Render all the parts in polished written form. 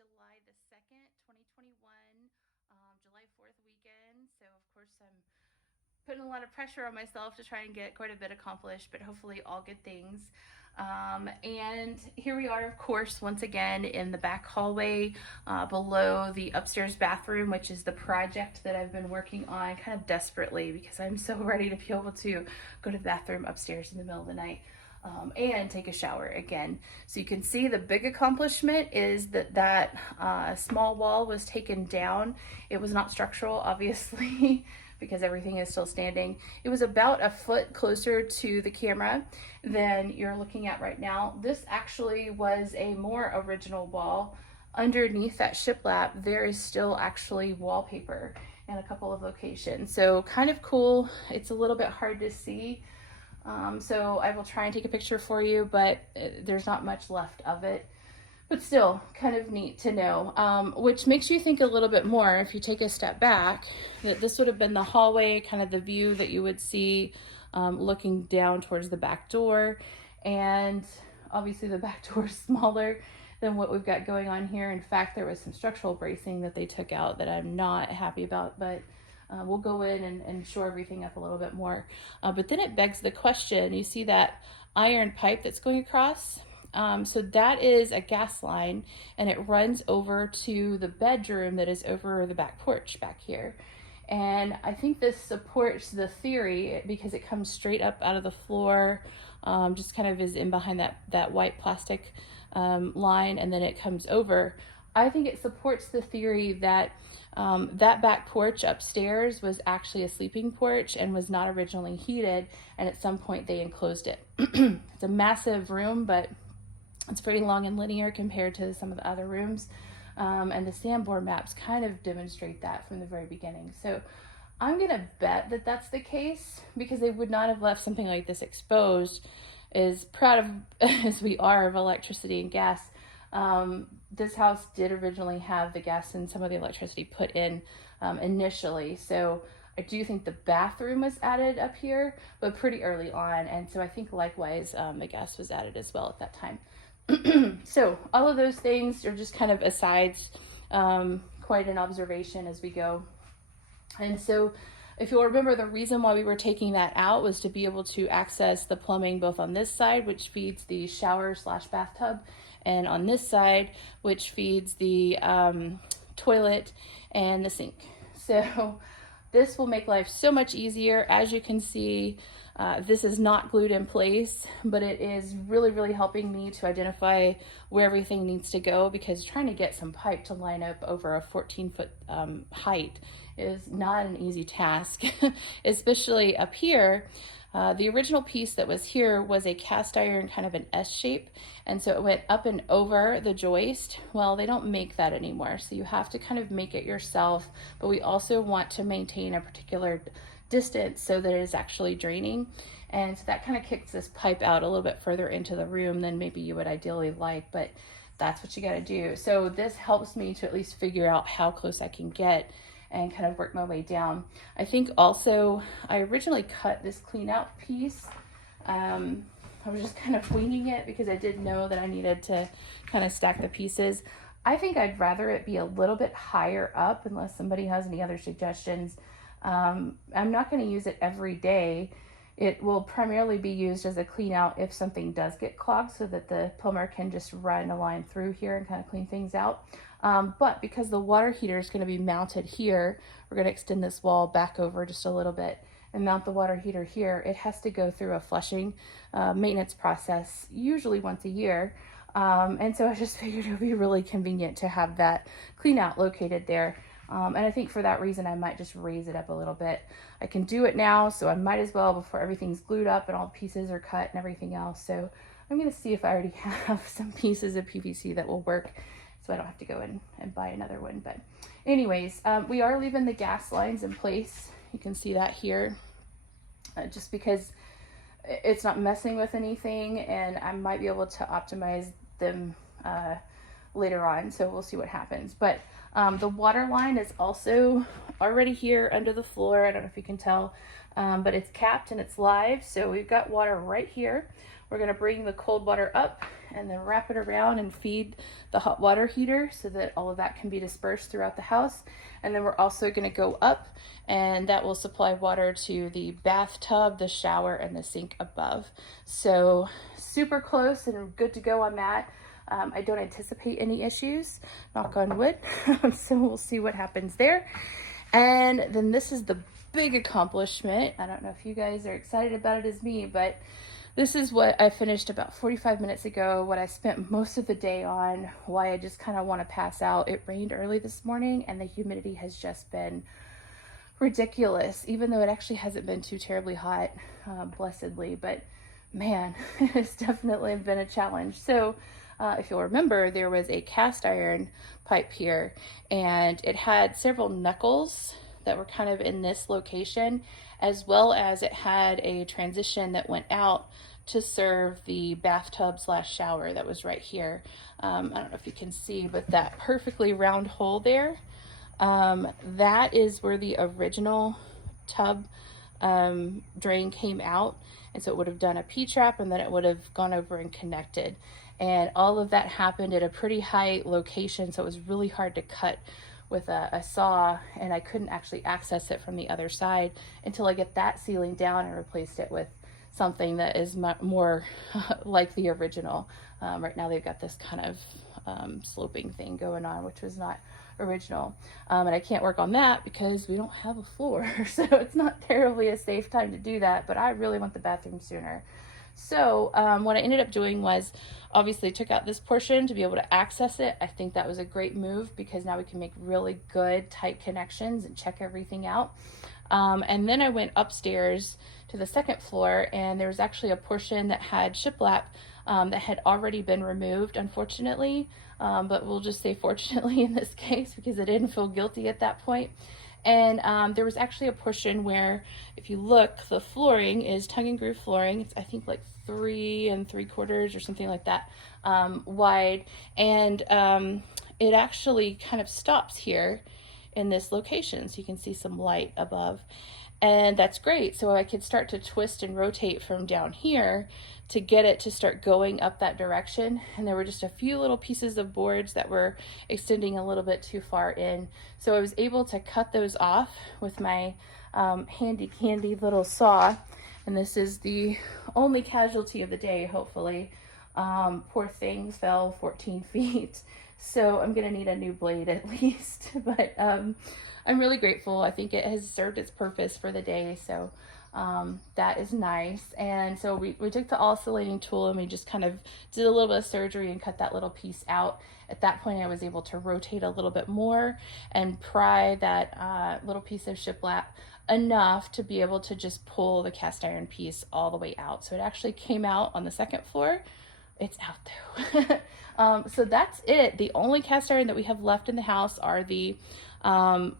July the 2nd, 2021, July 4th weekend. So, of course, I'm putting a lot of pressure on myself to try and get quite a bit accomplished, but hopefully all good things. And here we are, of course, once again in the back hallway below the upstairs bathroom, which is the project that I've been working on kind of desperately because I'm so ready to be able to go to the bathroom upstairs in the middle of the night. And take a shower again. So you can see the big accomplishment is that small wall was taken down. It was not structural, obviously, because everything is still standing. It was about a foot closer to the camera than you're looking at right now. This actually was a more original wall. Underneath that shiplap, there is still actually wallpaper in a couple of locations. So kind of cool. It's a little bit hard to see. So I will try and take a picture for you, but there's not much left of it. But still, kind of neat to know, which makes you think a little bit more, if you take a step back, that this would have been the hallway, kind of the view that you would see looking down towards the back door. And obviously the back door is smaller than what we've got going on here. In fact, there was some structural bracing that they took out that I'm not happy about, but we'll go in and shore everything up a little bit more. But then it begs the question, you see that iron pipe that's going across? So that is a gas line, and it runs over to the bedroom that is over the back porch back here. And I think this supports the theory because it comes straight up out of the floor, just kind of is in behind that white plastic line, and then it comes over. I think it supports the theory that that back porch upstairs was actually a sleeping porch and was not originally heated, and at some point they enclosed it. It's a massive room, but it's very long and linear compared to some of the other rooms, and the Sanborn maps kind of demonstrate that from the very beginning. So I'm gonna bet that that's the case, because they would not have left something like this exposed. As proud of as we are of electricity and gas, this house did originally have the gas and some of the electricity put in initially. So I do think the bathroom was added up here, but pretty early on. And so I think likewise, the gas was added as well at that time. So all of those things are just kind of asides, quite an observation as we go. And so if you'll remember, the reason why we were taking that out was to be able to access the plumbing both on this side, which feeds the shower / bathtub, and on this side, which feeds the toilet and the sink. So this will make life so much easier. As you can see, this is not glued in place, but it is really, really helping me to identify where everything needs to go, because trying to get some pipe to line up over a 14-foot height is not an easy task, especially up here. The original piece that was here was a cast iron, kind of an S shape, and so it went up and over the joist. Well, they don't make that anymore, so you have to kind of make it yourself, but we also want to maintain a particular distance so that it is actually draining, and so that kind of kicks this pipe out a little bit further into the room than maybe you would ideally like, but that's what you got to do. So this helps me to at least figure out how close I can get and kind of work my way down. I think also I originally cut this clean out piece. I was just kind of winging it because I did know that I needed to kind of stack the pieces. I think I'd rather it be a little bit higher up, unless somebody has any other suggestions. I'm not going to use it every day. It will primarily be used as a clean out if something does get clogged, so that the plumber can just run a line through here and kind of clean things out. But because the water heater is going to be mounted here, we're going to extend this wall back over just a little bit and mount the water heater here. It has to go through a flushing maintenance process, usually once a year. And so I just figured it would be really convenient to have that clean out located there. And I think for that reason, I might just raise it up a little bit. I can do it now, so I might as well before everything's glued up and all the pieces are cut and everything else. So I'm going to see if I already have some pieces of PVC that will work, so I don't have to go in and buy another one. But anyways, we are leaving the gas lines in place. You can see that here, just because it's not messing with anything, and I might be able to optimize them later on, so we'll see what happens. But the water line is also already here under the floor. I don't know if you can tell, but it's capped and it's live, so we've got water right here. We're going to bring the cold water up and then wrap it around and feed the hot water heater so that all of that can be dispersed throughout the house. And then we're also going to go up, and that will supply water to the bathtub, the shower, and the sink above. So super close and good to go on that. I don't anticipate any issues, knock on wood. So we'll see what happens there. And then this is the big accomplishment. I don't know if you guys are excited about it as me, but this is what I finished about 45 minutes ago, what I spent most of the day on, why I just kind of want to pass out. It rained early this morning and the humidity has just been ridiculous, even though it actually hasn't been too terribly hot, blessedly, but man, it's definitely been a challenge. So if you'll remember, there was a cast iron pipe here and it had several knuckles that were kind of in this location, as well as it had a transition that went out to serve the bathtub / shower that was right here. I don't know if you can see, but that perfectly round hole there, that is where the original tub drain came out. And so it would have done a P-trap and then it would have gone over and connected. And all of that happened at a pretty high location, so it was really hard to cut with a saw, and I couldn't actually access it from the other side until I get that ceiling down and replaced it with something that is more like the original. Right now they've got this kind of sloping thing going on, which was not original. And I can't work on that because we don't have a floor. So it's not terribly a safe time to do that, but I really want the bathroom sooner. So what I ended up doing was obviously took out this portion to be able to access it. I think that was a great move because now we can make really good tight connections and check everything out. And then I went upstairs to the second floor, and there was actually a portion that had shiplap that had already been removed, unfortunately, but we'll just say fortunately in this case because I didn't feel guilty at that point. And there was actually a portion where, if you look, the flooring is tongue and groove flooring. It's, I think, like 3 3/4 or something like that wide. And it actually kind of stops here in this location. So you can see some light above. And that's great. So I could start to twist and rotate from down here to get it to start going up that direction. And there were just a few little pieces of boards that were extending a little bit too far in. So I was able to cut those off with my handy candy little saw. And this is the only casualty of the day, hopefully. Poor thing fell 14 feet. So I'm gonna need a new blade at least, but I'm really grateful. I think it has served its purpose for the day, so that is nice. And so we took the oscillating tool and we just kind of did a little bit of surgery and cut that little piece out. At that point I was able to rotate a little bit more and pry that little piece of shiplap enough to be able to just pull the cast iron piece all the way out. So it actually came out on the second floor. It's out though. So that's it. The only cast iron that we have left in the house are the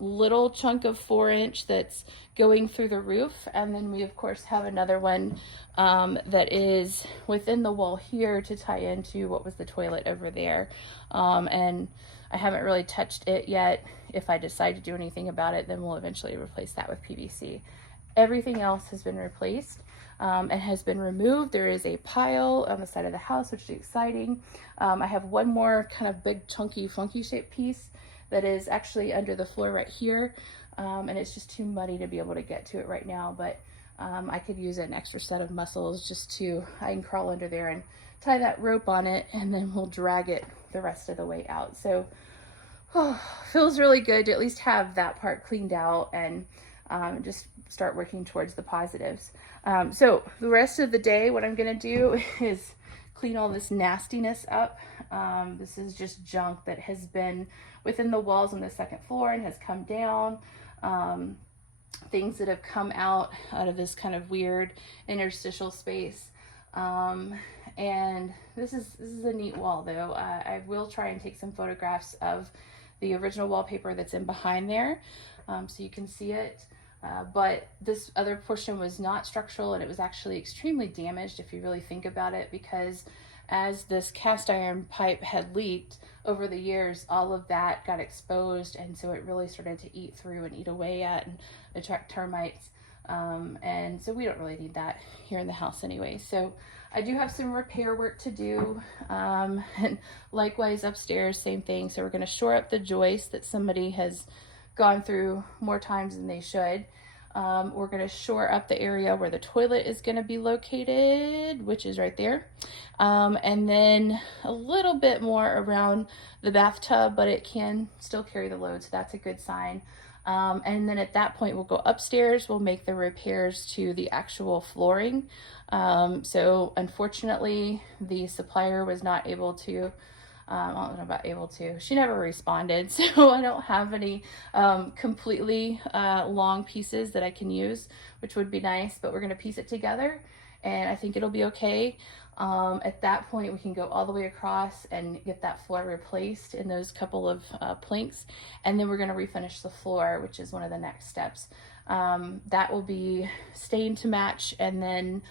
little chunk of 4-inch that's going through the roof. And then we of course have another one that is within the wall here to tie into what was the toilet over there. And I haven't really touched it yet. If I decide to do anything about it, then we'll eventually replace that with PVC. Everything else has been replaced. And has been removed. There is a pile on the side of the house, which is exciting. I have one more kind of big, chunky, funky shaped piece that is actually under the floor right here. And it's just too muddy to be able to get to it right now, but I could use an extra set of muscles just to, I can crawl under there and tie that rope on it, and then we'll drag it the rest of the way out. So feels really good to at least have that part cleaned out and just start working towards the positives. So the rest of the day, what I'm gonna do is clean all this nastiness up. This is just junk that has been within the walls on the second floor and has come down. Things that have come out of this kind of weird interstitial space. And this is a neat wall though. I will try and take some photographs of the original wallpaper that's in behind there, so you can see it. But this other portion was not structural, and it was actually extremely damaged if you really think about it, because as this cast iron pipe had leaked over the years, all of that got exposed, and so it really started to eat through and eat away at and attract termites. And so we don't really need that here in the house anyway. So I do have some repair work to do, and likewise upstairs, same thing. So we're going to shore up the joist that somebody has gone through more times than they should. We're going to shore up the area where the toilet is going to be located, which is right there. And then a little bit more around the bathtub, but it can still carry the load, so that's a good sign. And then at that point, we'll go upstairs, we'll make the repairs to the actual flooring. So unfortunately, the supplier was not able to, I don't know about able to, she never responded. So I don't have any completely long pieces that I can use, which would be nice, but we're gonna piece it together and I think it'll be okay. At that point, we can go all the way across and get that floor replaced in those couple of planks. And then we're going to refinish the floor, which is one of the next steps. That will be stained to match and then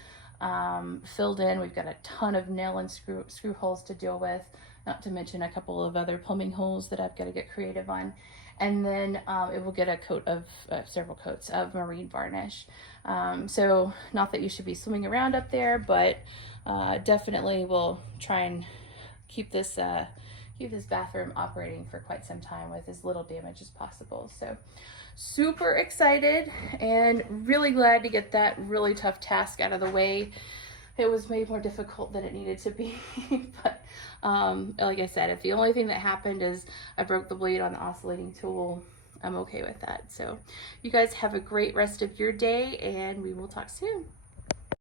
filled in. We've got a ton of nail and screw holes to deal with, not to mention a couple of other plumbing holes that I've got to get creative on. And then it will get a coat of several coats of marine varnish. So not that you should be swimming around up there, but definitely we'll try and keep this bathroom operating for quite some time with as little damage as possible. So super excited and really glad to get that really tough task out of the way. It was way more difficult than it needed to be. But like I said, if the only thing that happened is I broke the blade on the oscillating tool, I'm okay with that. So you guys have a great rest of your day and we will talk soon.